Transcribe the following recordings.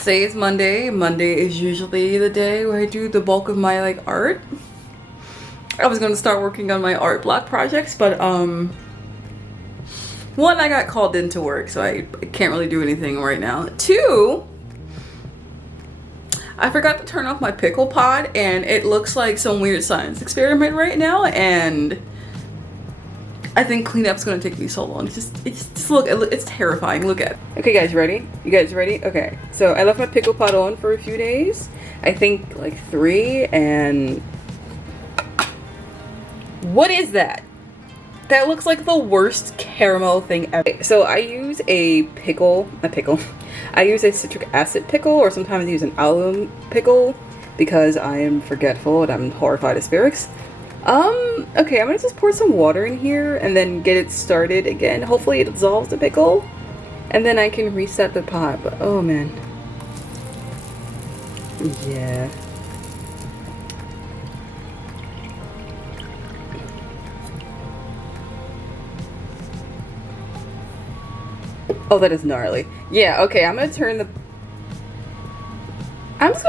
Today is Monday. Monday is usually the day where I do the bulk of my like art. I was gonna start working on my art block projects, but one, I got called into work, so I can't really do anything right now. Two, I forgot to turn off my pickle pot, and it looks like some weird science experiment right now, and I think cleanup's gonna take me so long. It's just look, it's terrifying. Look at it. Okay, guys, ready? You guys ready? Okay, so I left my pickle pot on for a few days. I think like 3, and what is that? That looks like the worst caramel thing ever. Okay, so I use a I use a citric acid pickle, or sometimes I use an alum pickle because I am forgetful and I'm horrified of asparagus. Okay, I'm gonna just pour some water in here and then get it started again. Hopefully it dissolves the pickle and then I can reset the pot, but oh man. Yeah. Oh, that is gnarly. Yeah, okay, I'm just gonna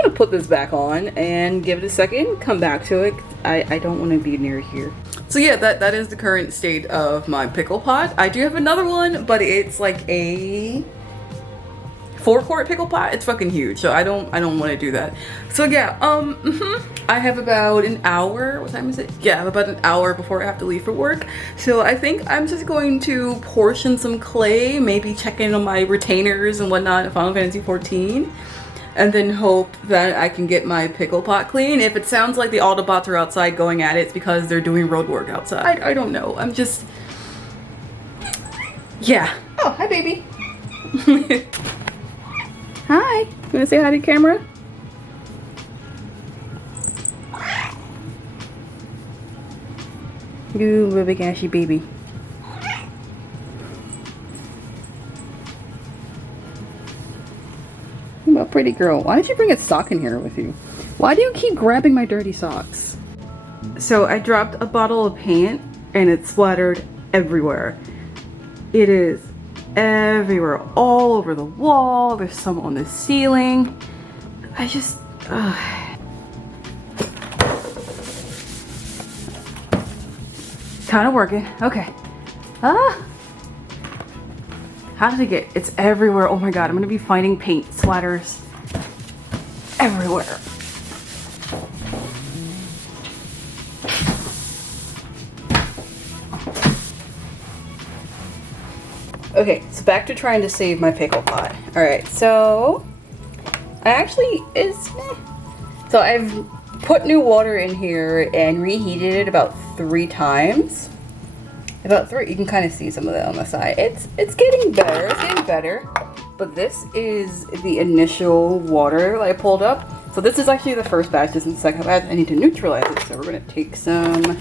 put this back on and give it a second, come back to it. I don't want to be near here. So yeah, that is the current state of my pickle pot. I do have another one, but it's like a 4-quart pickle pot. It's fucking huge, so I don't want to do that. So yeah, I have about an hour. What time is it? Yeah, I have about an hour before I have to leave for work. So I think I'm just going to portion some clay, maybe check in on my retainers and whatnot in Final Fantasy 14. And then hope that I can get my pickle pot clean. If it sounds like the Autobots are outside going at it, it's because they're doing road work outside. I don't know. I'm just... Yeah. Oh, hi, baby. Hi. You wanna say hi to the camera? You little big ashy baby. A pretty girl. Why did you bring a sock in here with you? Why do you keep grabbing my dirty socks? So I dropped a bottle of paint and it splattered everywhere. It is everywhere, all over the wall. There's some on the ceiling. I just kind of working. Okay. How did it get? It's everywhere. Oh my god, I'm gonna be finding paint splatters everywhere. Okay, so back to trying to save my pickle pot. Alright, so so I've put new water in here and reheated it about 3 times. About 3, you can kind of see some of that on the side. It's getting better, but this is the initial water that I pulled up. So this is actually the first batch. This is the second batch. I need to neutralize it, so we're gonna take some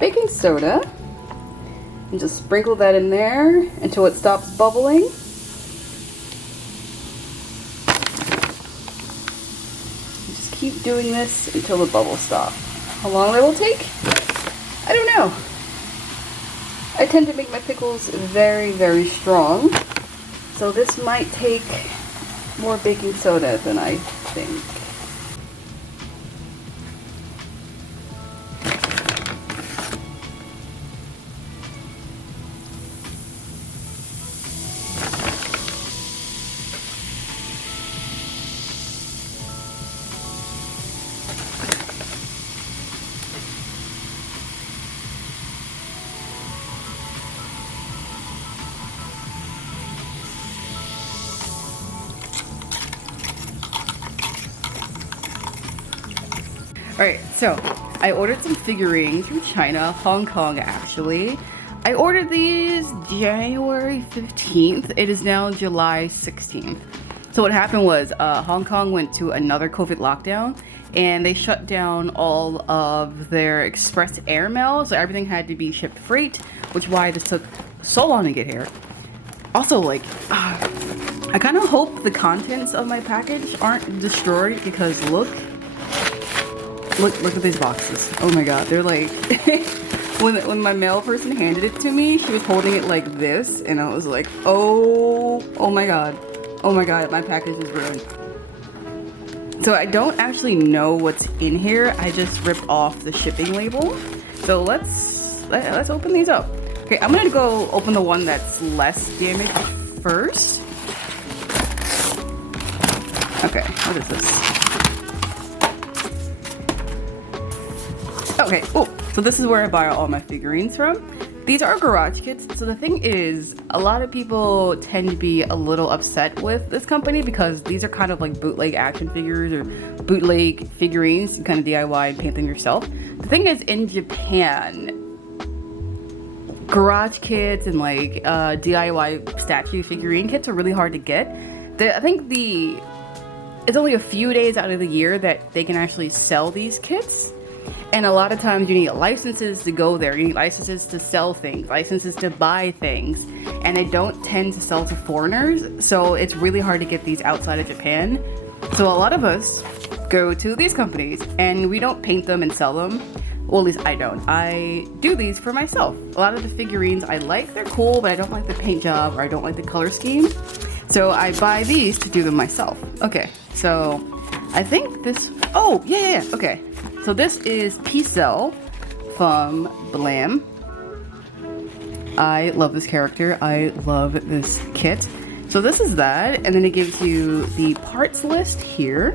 baking soda and just sprinkle that in there until it stops bubbling. Just keep doing this until the bubbles stop. How long that will take? I don't know. I tend to make my pickles very, very strong, so this might take more baking soda than I think. Alright, so I ordered some figurines from China, Hong Kong actually. I ordered these January 15th. It is now July 16th. So what happened was Hong Kong went to another COVID lockdown and they shut down all of their express air mail, so everything had to be shipped freight, which is why this took so long to get here. Also, like, I kind of hope the contents of my package aren't destroyed because look at these boxes. Oh my god, they're like when my mail person handed it to me, she was holding it like this and I was like, oh my god. Oh my god, my package is ruined. So I don't actually know what's in here. I just ripped off the shipping label. So let's open these up. Okay, I'm gonna go open the one that's less damaged first. Okay, what is this? Okay, oh, so this is where I buy all my figurines from. These are garage kits. So the thing is, a lot of people tend to be a little upset with this company because these are kind of like bootleg action figures or bootleg figurines. You kind of DIY and paint them yourself. The thing is, in Japan, garage kits and like DIY statue figurine kits are really hard to get. I think it's only a few days out of the year that they can actually sell these kits. And a lot of times you need licenses to go there. You need licenses to sell things, licenses to buy things. And they don't tend to sell to foreigners. So it's really hard to get these outside of Japan. So a lot of us go to these companies and we don't paint them and sell them. Well, at least I don't. I do these for myself. A lot of the figurines I like, they're cool, but I don't like the paint job or I don't like the color scheme. So I buy these to do them myself. Okay, so I think this, oh, yeah, okay. So this is P-Cell from Blam. I love this character. I love this kit. So this is that, and then it gives you the parts list here.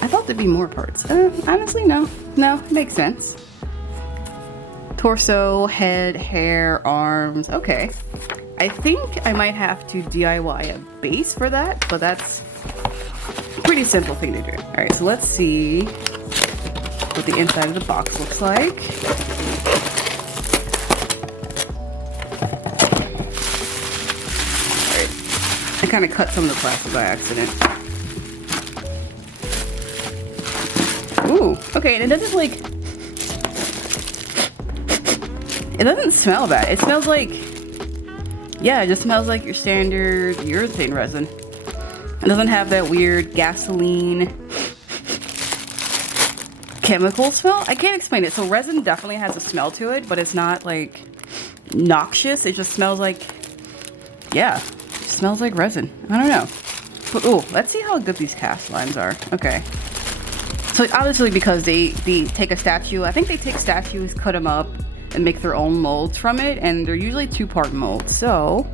I thought there'd be more parts. Honestly, no. No, makes sense. Torso, head, hair, arms. Okay. I think I might have to DIY a base for that, but that's a pretty simple thing to do. Alright, so let's see what the inside of the box looks like. Alright. I kind of cut some of the plastic by accident. Ooh, okay, and it doesn't like... It doesn't smell bad. It smells like... Yeah, it just smells like your standard urethane resin. It doesn't have that weird gasoline chemical smell. I can't explain it. So resin definitely has a smell to it, but it's not like noxious. It just smells like, yeah, it smells like resin. I don't know. But ooh, let's see how good these cast lines are. Okay. So obviously because they take a statue, I think they take statues, cut them up, and make their own molds from it, and they're usually 2-part molds. So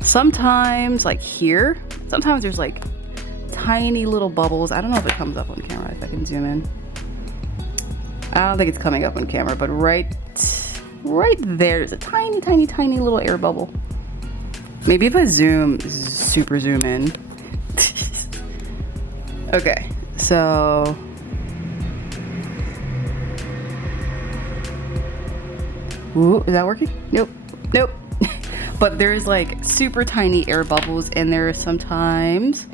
sometimes like here, sometimes there's like tiny little bubbles. I don't know if it comes up on camera, if I can zoom in. I don't think it's coming up on camera, but right there's a tiny, tiny, tiny little air bubble. Maybe if I super zoom in. Okay, so ooh, is that working? Nope. Nope. But there's like super tiny air bubbles, and there are sometimes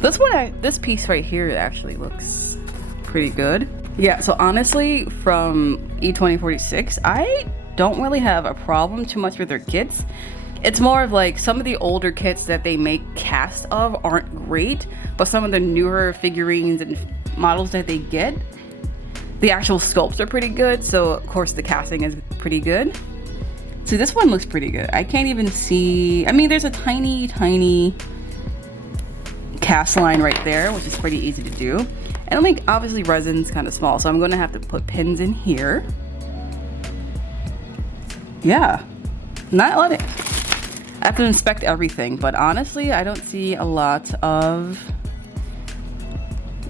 this piece right here actually looks pretty good. Yeah, so honestly, from E2046, I don't really have a problem too much with their kits. It's more of like some of the older kits that they make cast of aren't great, but some of the newer figurines and models that they get, the actual sculpts are pretty good, so of course the casting is pretty good. So this one looks pretty good. I can't even see, I mean, there's a tiny, tiny cast line right there, which is pretty easy to do. And I think obviously resin's kind of small, so I'm gonna have to put pins in here. Yeah, not a lot of, I have to inspect everything, but honestly, I don't see a lot of,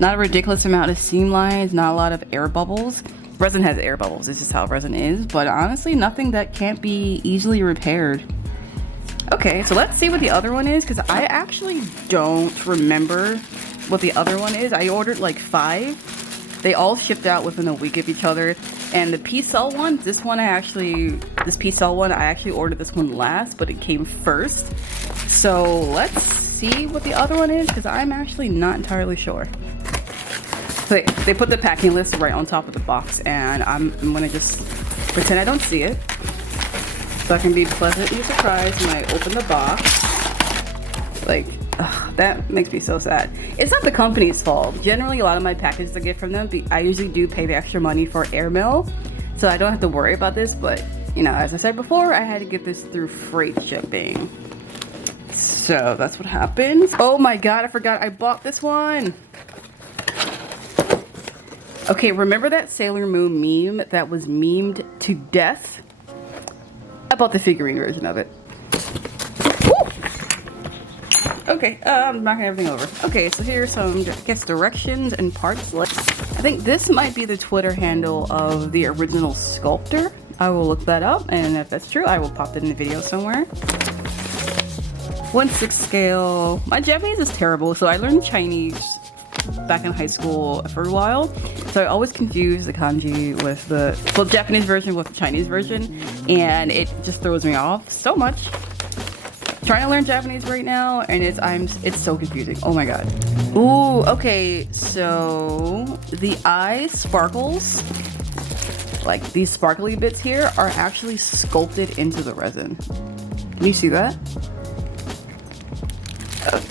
not a ridiculous amount of seam lines, not a lot of air bubbles. Resin has air bubbles, this is how resin is, but honestly, nothing that can't be easily repaired. Okay, so let's see what the other one is, because I actually don't remember what the other one is. I ordered like 5. They all shipped out within a week of each other. And the P-Cell one, this P-Cell one, I actually ordered this one last, but it came first. So let's see what the other one is, because I'm actually not entirely sure. So they put the packing list right on top of the box, and I'm gonna just pretend I don't see it, so I can be pleasantly surprised when I open the box. Like, ugh, that makes me so sad. It's not the company's fault. Generally, a lot of my packages I get from them, I usually do pay the extra money for airmail, so I don't have to worry about this, but, you know, as I said before, I had to get this through freight shipping. So that's what happens. Oh my god, I forgot I bought this one. Okay, remember that Sailor Moon meme that was memed to death? I bought the figurine version of it. Woo! Okay, I'm knocking everything over. Okay, so here's some, I guess, directions and parts. I think this might be the Twitter handle of the original sculptor. I will look that up, and if that's true, I will pop it in the video somewhere. 1/6 scale. My Japanese is terrible, so I learned Chinese back in high school for a while. So I always confuse the kanji with the Japanese version with the Chinese version, and it just throws me off so much. I'm trying to learn Japanese right now, and it's so confusing. Oh my god. Ooh, okay, so the eye sparkles, like these sparkly bits here, are actually sculpted into the resin. Can you see that?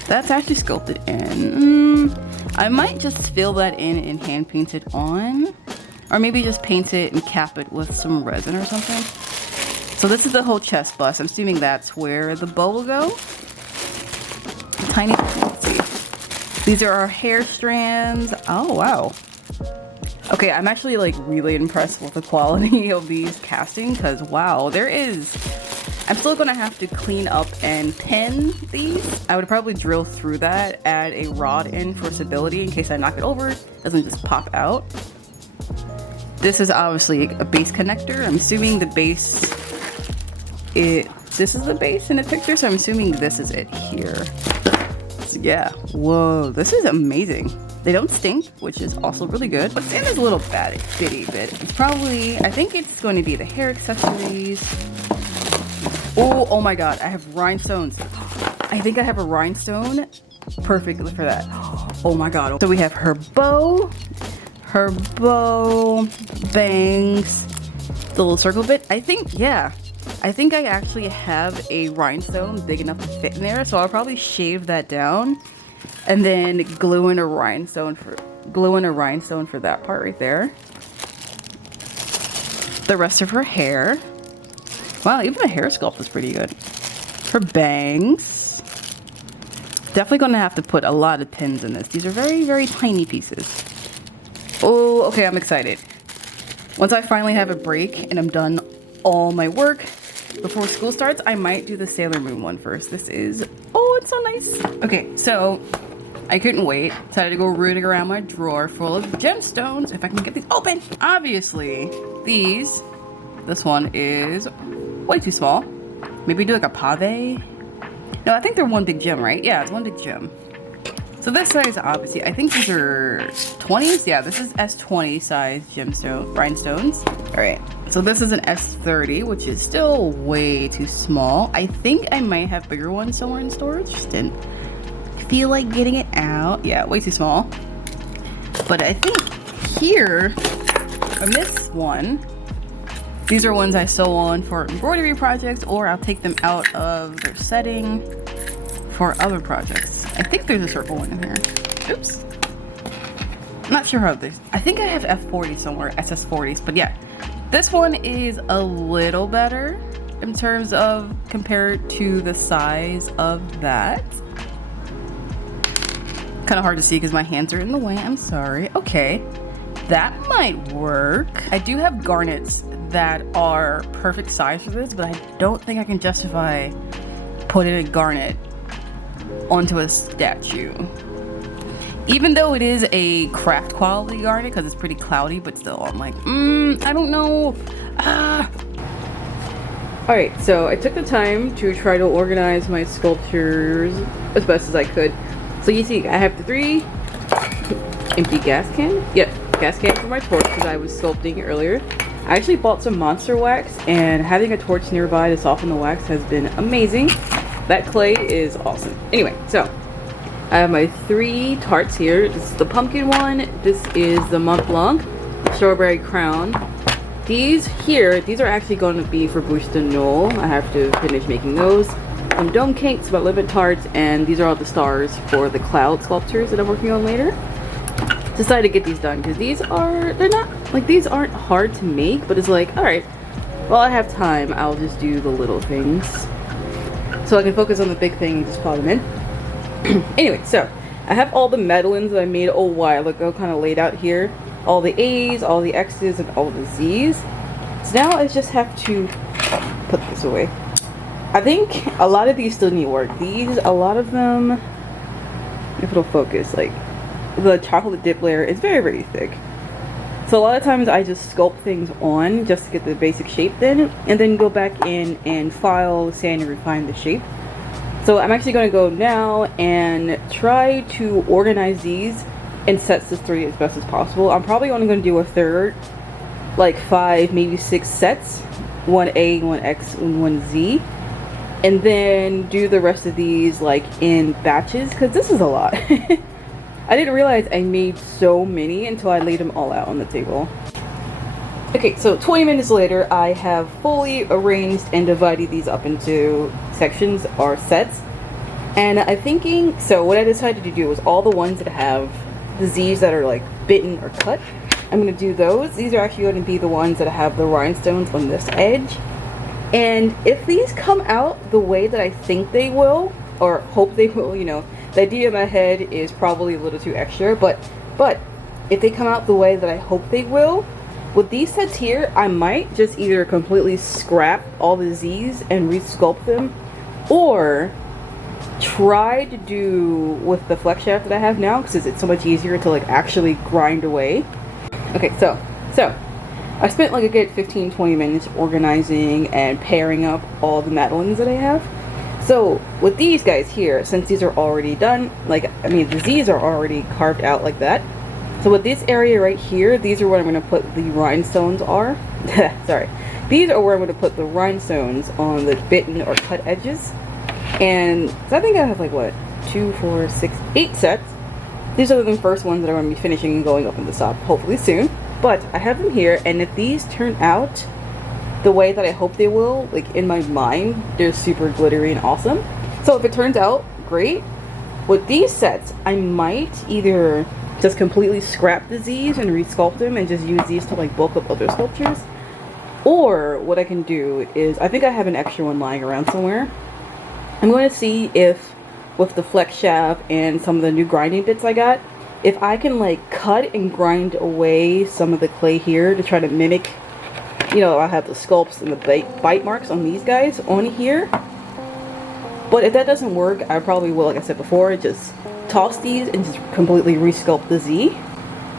That's actually sculpted in. I might just fill that in and hand paint it on, or maybe just paint it and cap it with some resin or something. So this is the whole chest bust. I'm assuming that's where the bow will go. Tiny, let's see. These are our hair strands. Oh wow. Okay, I'm actually like really impressed with the quality of these casting, because wow, I'm still gonna have to clean up and pin these. I would probably drill through that, add a rod in for stability in case I knock it over, it doesn't just pop out. This is obviously a base connector. I'm assuming the base, this is the base in the picture, so I'm assuming this is it here. So yeah, whoa, this is amazing. They don't stink, which is also really good. What's in this little bitty bit? It's probably, I think it's going to be the hair accessories. Oh my god, I have rhinestones. I think I have a rhinestone perfectly for that. Oh my god. So we have her bow, bangs, the little circle bit. I think I actually have a rhinestone big enough to fit in there, so I'll probably shave that down and then glue in a rhinestone for that part right there. The rest of her hair. Wow, even the hair sculpt is pretty good. Her bangs. Definitely gonna have to put a lot of pins in this. These are very, very tiny pieces. Oh, okay, I'm excited. Once I finally have a break and I'm done all my work before school starts, I might do the Sailor Moon one first. This is, oh, it's so nice. Okay, so I couldn't wait. Decided to go rooting around my drawer full of gemstones. If I can get these open. Obviously, this one is way too small. Maybe do like a pave. No, I think they're one big gem, right? Yeah, it's one big gem. So this size, obviously, I think these are 20s. Yeah, this is S20 size gemstone rhinestones. All right, so this is an S30, which is still way too small. I think I might have bigger ones somewhere in storage. Just didn't feel like getting it out. Yeah, way too small. But I think here, from this one, these are ones I sew on for embroidery projects, or I'll take them out of their setting for other projects. I think there's a circle one in here. Oops. I'm not sure how this. I think I have F40 somewhere, SS40s, but yeah. This one is a little better in terms of compared to the size of that. Kind of hard to see because my hands are in the way. I'm sorry. Okay. That might work. I do have garnets that are perfect size for this, but I don't think I can justify putting a garnet onto a statue. Even though it is a craft quality garnet, because it's pretty cloudy, but still, I'm like, I don't know. Alright, so I took the time to try to organize my sculptures as best as I could. So you see, I have the 3 empty gas cans. Yep. Gas can for my torch because I was sculpting earlier. I actually bought some monster wax, and having a torch nearby to soften the wax has been amazing. That clay is awesome. Anyway, so I have my 3 tarts here. This is the pumpkin one. This is the Mont Blanc strawberry crown. These are actually going to be for Bouche de Noël. I have to finish making those. Some dome cakes, about lemon tarts, and these are all the stars for the cloud sculptures that I'm working on later. Decided to get these done because these aren't hard to make, but it's like, all right, while I have time, I'll just do the little things. So so I can focus on the big thing and just pile them in. Anyway, so I have all the medallions that I made a while ago kind of laid out here. All the A's, all the X's, and all the Z's. So now I just have to put this away. I think a lot of these still need work. These, a lot of them, if it'll focus, like the chocolate dip layer is very, very thick. So a lot of times I just sculpt things on just to get the basic shape then, and then go back in and file, sand, and refine the shape. So I'm actually going to go now and try to organize these in sets of 3 as best as possible. I'm probably only going to do a third, like 5, maybe 6 sets. 1 A, 1 X, and 1 Z. And then do the rest of these like in batches, because this is a lot. I didn't realize I made so many until I laid them all out on the table. Okay, so 20 minutes later, I have fully arranged and divided these up into sections or sets. And I'm thinking, so what I decided to do was all the ones that have the Z's that are like bitten or cut, I'm going to do those. These are actually going to be the ones that have the rhinestones on this edge. And if these come out the way that I think they will, or hope they will, you know, the idea in my head is probably a little too extra, but if they come out the way that I hope they will, with these sets here, I might just either completely scrap all the Z's and re-sculpt them, or try to do with the flex shaft that I have now, because it's so much easier to like actually grind away. Okay, so I spent like a good 15-20 minutes organizing and pairing up all the madeleines that I have. So with these guys here, since these are already done, like, I mean, the Z's are already carved out like that. So with this area right here, these are where I'm going to put the rhinestones are. Sorry. These are where I'm going to put the rhinestones on the bitten or cut edges. And so I think I have like, what, 2, 4, 6, 8 sets. These are the first ones that I'm going to be finishing and going up in the shop hopefully soon. But I have them here, and if these turn out the way that I hope they will, like in my mind, they're super glittery and awesome. So if it turns out great, with these sets, I might either just completely scrap the Z's and resculpt them and just use these to like bulk up other sculptures. Or what I can do is, I think I have an extra one lying around somewhere. I'm going to see if with the flex shaft and some of the new grinding bits I got, if I can like cut and grind away some of the clay here to try to mimic, you know, I have the sculpts and the bite marks on these guys on here. But if that doesn't work, I probably will, like I said before, just toss these and just completely resculpt the Z.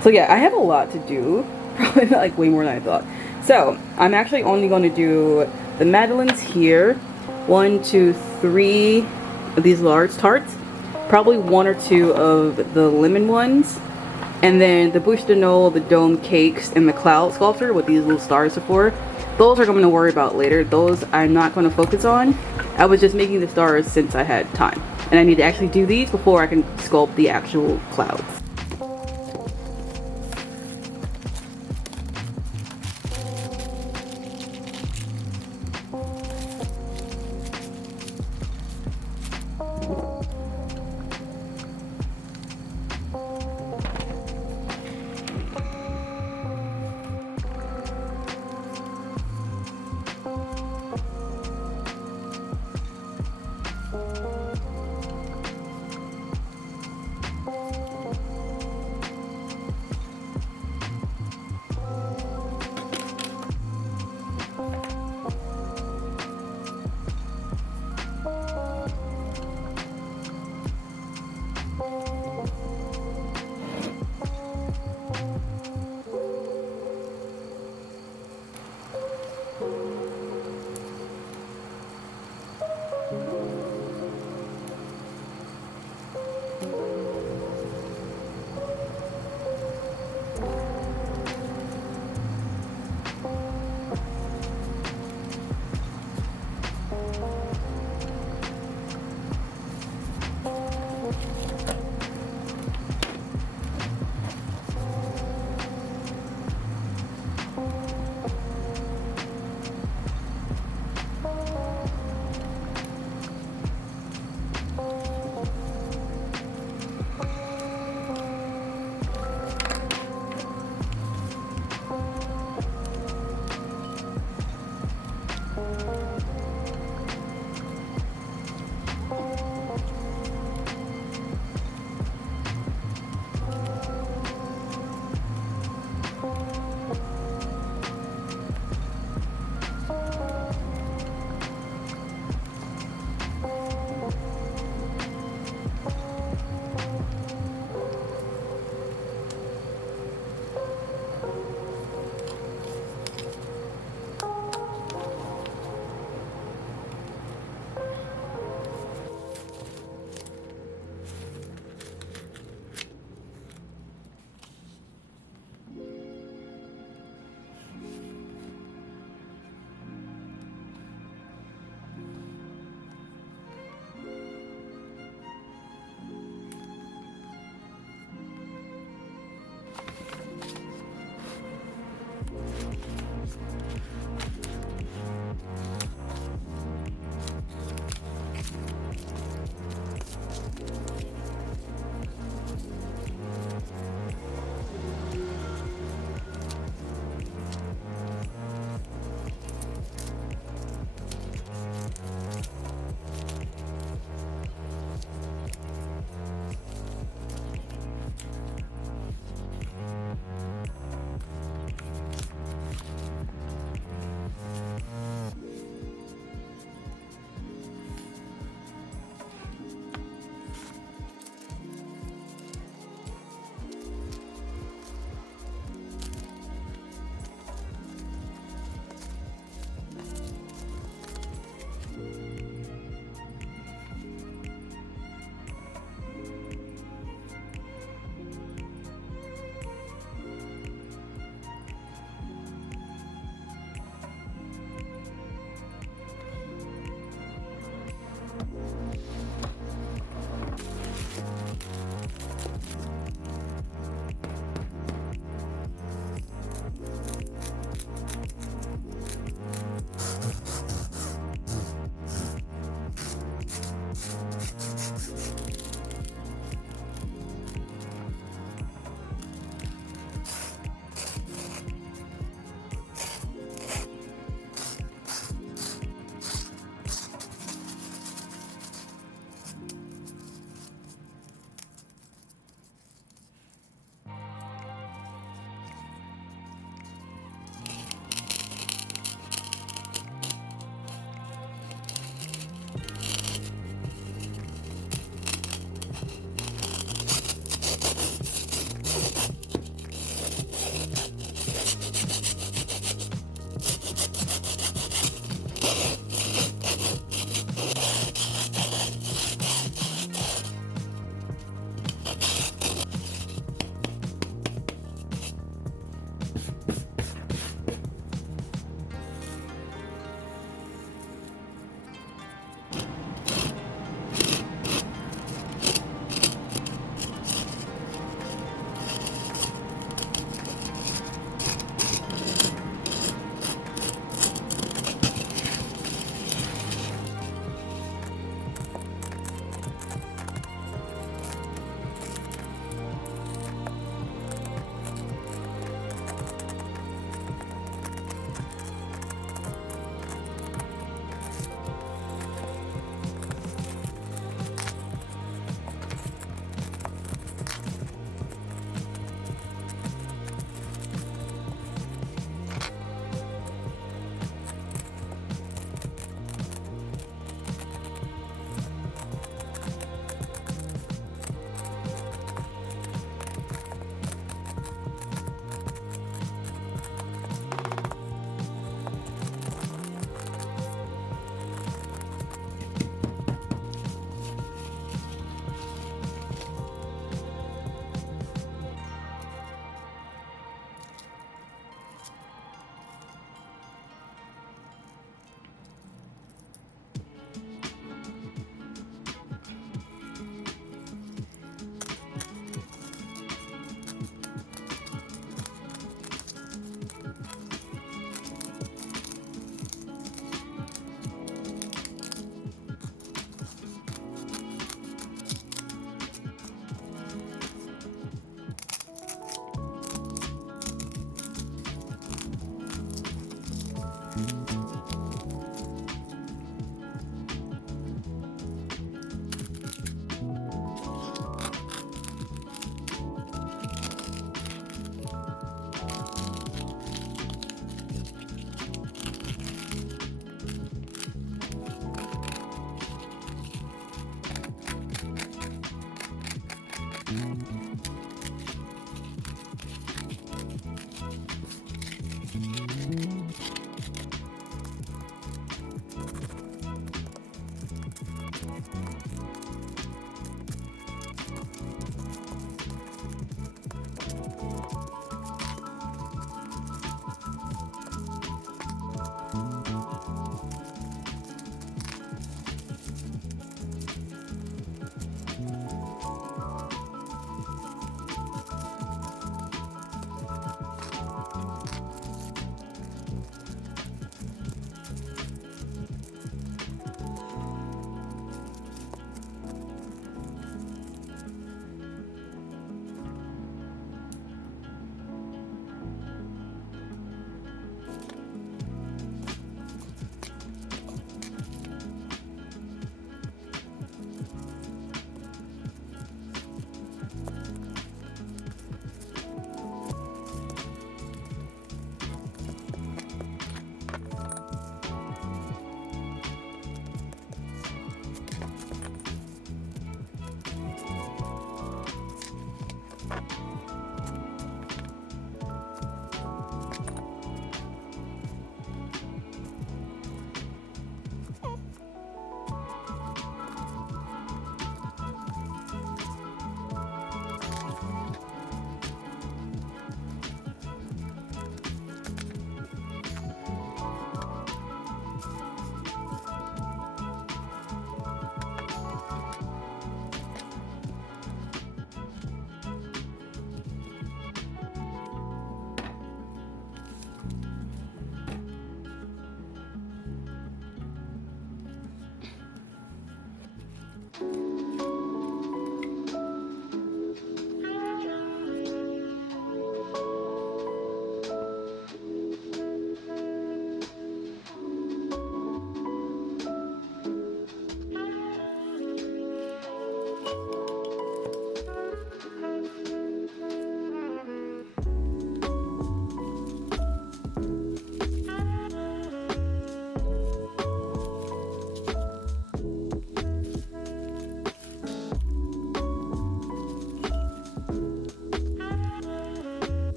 So yeah, I have a lot to do, probably like way more than I thought. So I'm actually only going to do the madeleines here, 1, 2, 3 of these large tarts, probably 1 or 2 of the lemon ones, and then the bûche de Noël, the dome cakes, and the cloud sculpture, what these little stars are for. Those are going to worry about later. Those I'm not going to focus on. I was just making the stars since I had time, and I need to actually do these before I can sculpt the actual clouds.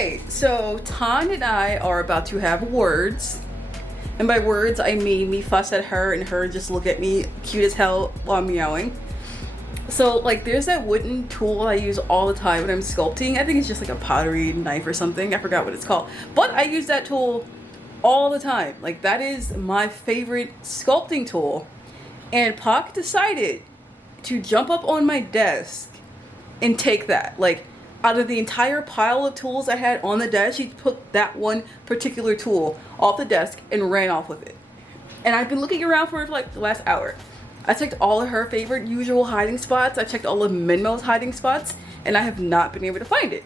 Okay, so Tan and I are about to have words. And by words, I mean me fuss at her and her just look at me cute as hell while meowing. So like there's that wooden tool I use all the time when I'm sculpting. I think it's just like a pottery knife or something. I forgot what it's called. But I use that tool all the time. Like that is my favorite sculpting tool. And Pac decided to jump up on my desk and take that. Like out of the entire pile of tools I had on the desk, she took that one particular tool off the desk and ran off with it. And I've been looking around for it for like the last hour. I checked all of her favorite usual hiding spots. I checked all of Minmo's hiding spots, and I have not been able to find it.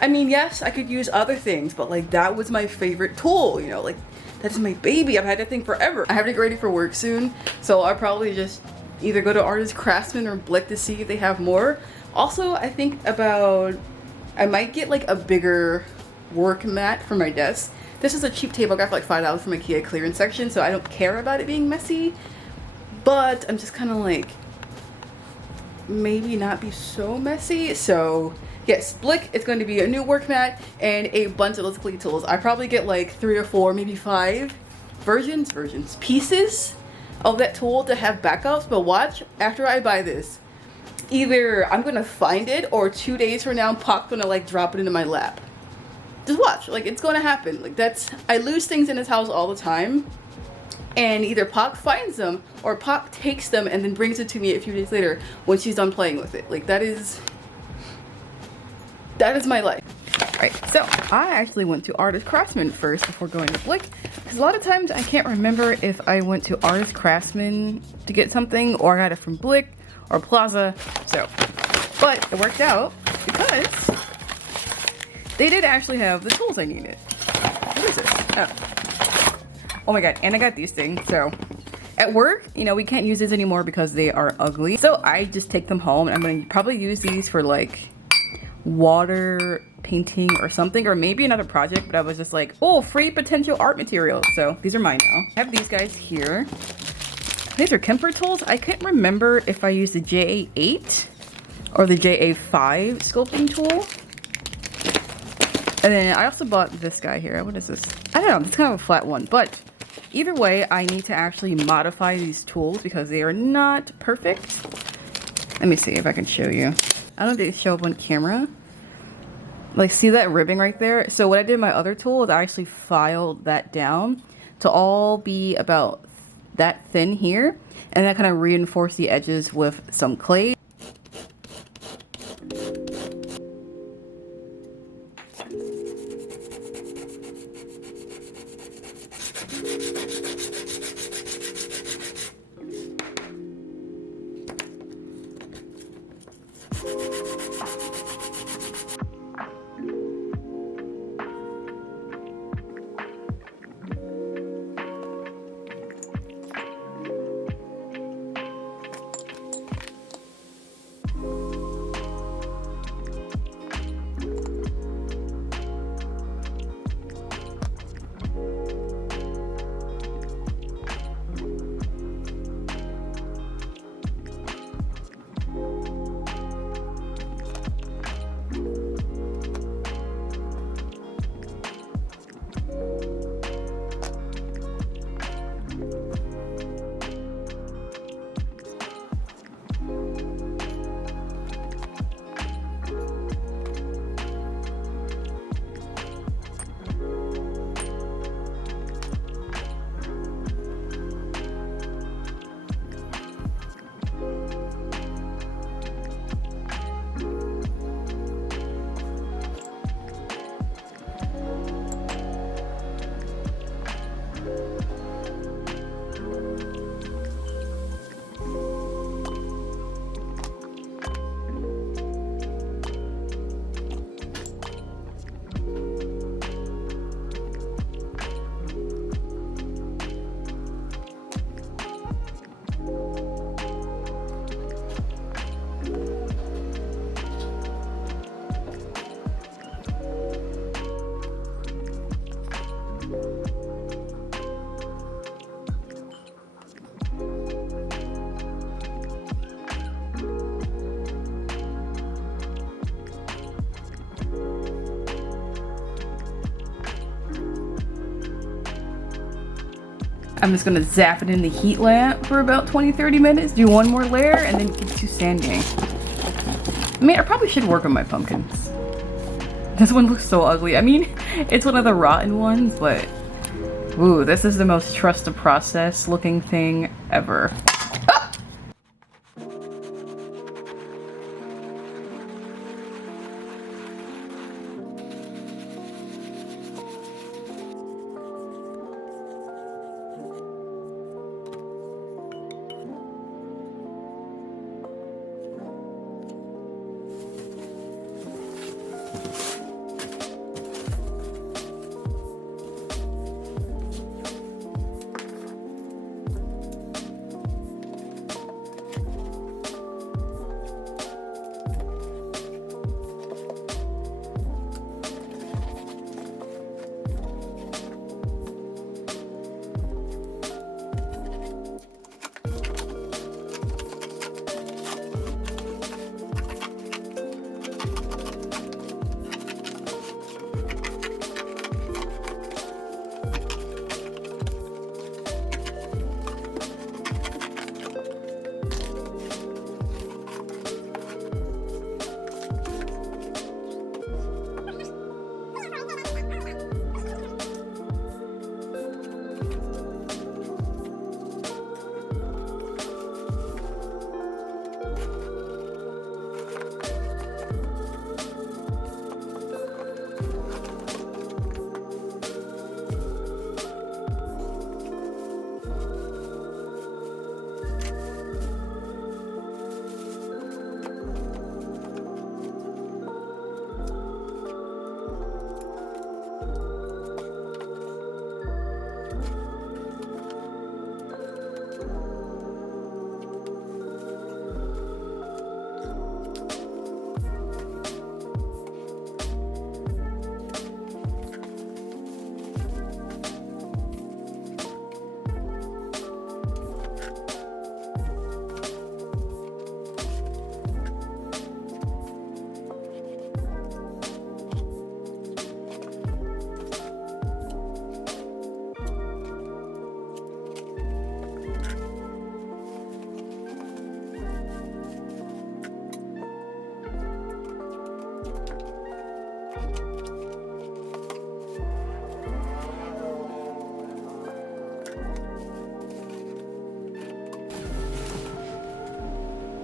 I mean, yes, I could use other things, but like that was my favorite tool, you know, like that's my baby. I've had that thing forever. I have to get ready for work soon, so I'll probably just either go to Artist Craftsman or Blick to see if they have more. Also, I think I might get like a bigger work mat for my desk. This is a cheap table I got for like $5 from IKEA clearance section, so I don't care about it being messy. But I'm just kind of like, maybe not be so messy. So yes, Blick, it's going to be a new work mat and a bunch of those cleat tools. I probably get like 3 or 4, maybe 5 pieces of that tool to have backups. But watch, after I buy this, either I'm gonna find it or 2 days from now Pac's gonna like drop it into my lap. Just watch, like it's gonna happen. Like I lose things in his house all the time, and either Pac finds them or Pac takes them and then brings it to me a few days later when she's done playing with it. Like that is my life. Right, so I actually went to Artist Craftsman first before going to Blick, because a lot of times I can't remember if I went to Artist Craftsman to get something or I got it from Blick or Plaza. So, but it worked out because they did actually have the tools I needed. What is this? Oh my god, and I got these things. So at work, you know, we can't use these anymore because they are ugly. So I just take them home and I'm gonna probably use these for like water painting or something, or maybe another project. But I was just like, oh, free potential art materials. So these are mine now. I have these guys here. These are Kemper tools. I can't remember if I used the JA8 or the JA5 sculpting tool. And then I also bought this guy here. What is this? I don't know. It's kind of a flat one. But either way, I need to actually modify these tools because they are not perfect. Let me see if I can show you. I don't know if they show up on camera. Like, see that ribbing right there? So what I did in my other tool is I actually filed that down to all be about that thin here, and then I kind of reinforce the edges with some clay. I'm just gonna zap it in the heat lamp for about 20-30 minutes, do one more layer, and then get to sanding. I mean, I probably should work on my pumpkins. This one looks so ugly. I mean, it's one of the rotten ones, but ooh, this is the most trust the process looking thing ever.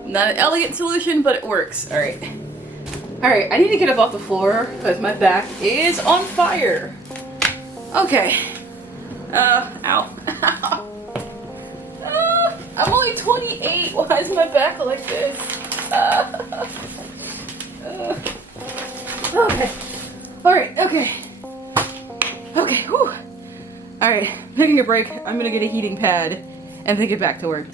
Not an elegant solution, but it works. Alright. Alright, I need to get up off the floor because my back is on fire. Okay. Ow. I'm only 28. Why is my back like this? Okay. Alright, okay. Okay, whew. Alright, taking a break. I'm gonna get a heating pad and then get back to work.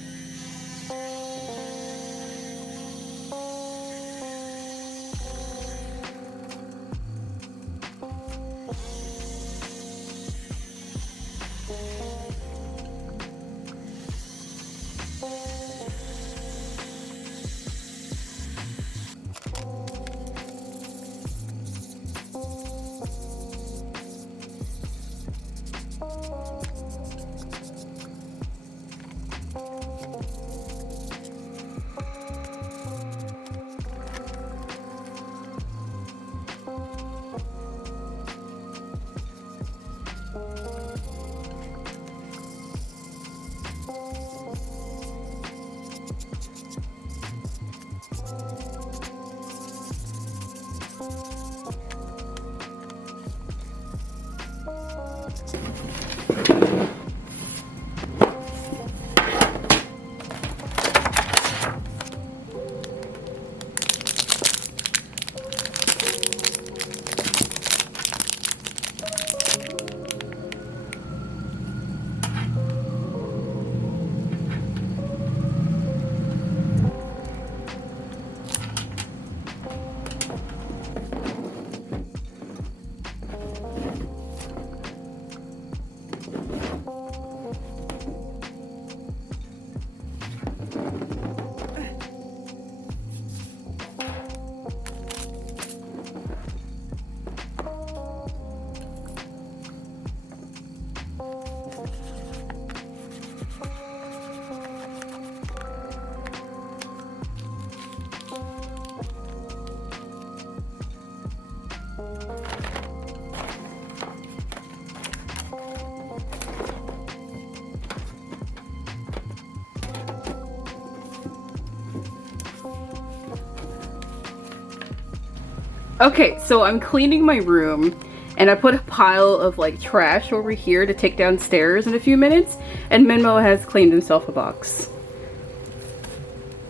Okay, so I'm cleaning my room and I put a pile of like trash over here to take downstairs in a few minutes, and Menmo has cleaned himself a box.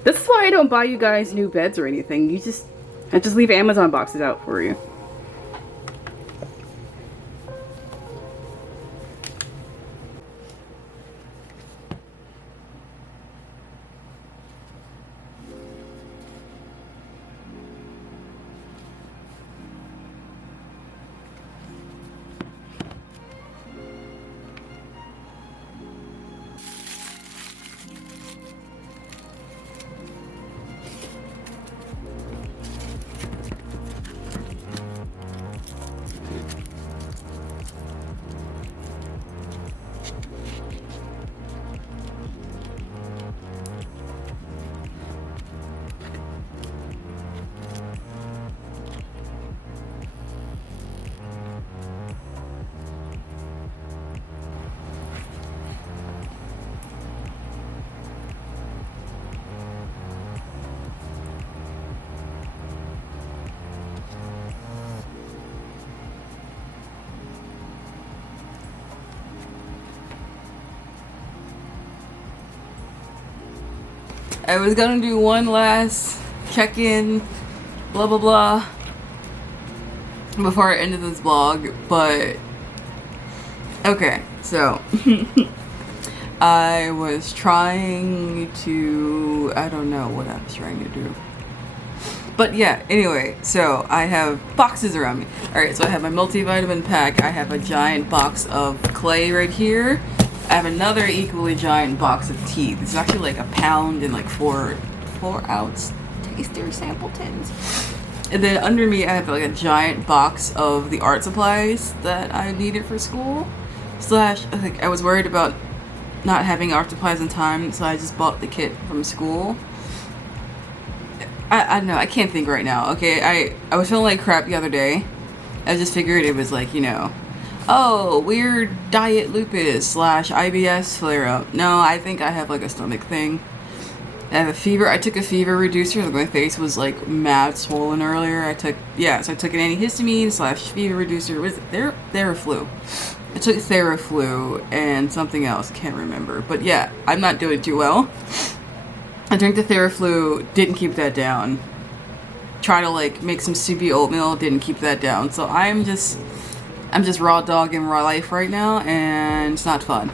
This is why I don't buy you guys new beds or anything. I just leave Amazon boxes out for you. I was gonna do one last check-in, blah blah blah, before I ended this vlog, but okay, so I was trying to, I don't know what I was trying to do. But yeah, anyway, so I have boxes around me. Alright, so I have my multivitamin pack, I have a giant box of clay right here. I have another equally giant box of tea. This is actually like a pound and like four ounce taster sample tins. And then under me I have like a giant box of the art supplies that I needed for school. Slash, I think I was worried about not having art supplies in time, so I just bought the kit from school. I don't know, I can't think right now. Okay, I was feeling like crap the other day. I just figured it was like, you know, oh, weird diet lupus slash IBS flare up. No, I think I have like a stomach thing. I have a fever. I took a fever reducer. My face was like mad swollen earlier. So I took an antihistamine slash fever reducer. Was it Theraflu? I took Theraflu and something else. Can't remember. But yeah, I'm not doing too well. I drank the Theraflu. Didn't keep that down. Try to like make some soupy oatmeal. Didn't keep that down. So I'm just raw dog in raw life right now, and it's not fun.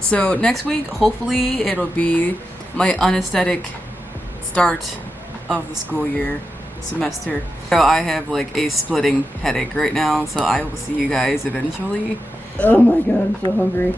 So next week, hopefully, it'll be my unaesthetic start of the school year semester. So I have like a splitting headache right now, so I will see you guys eventually. Oh my god, I'm so hungry.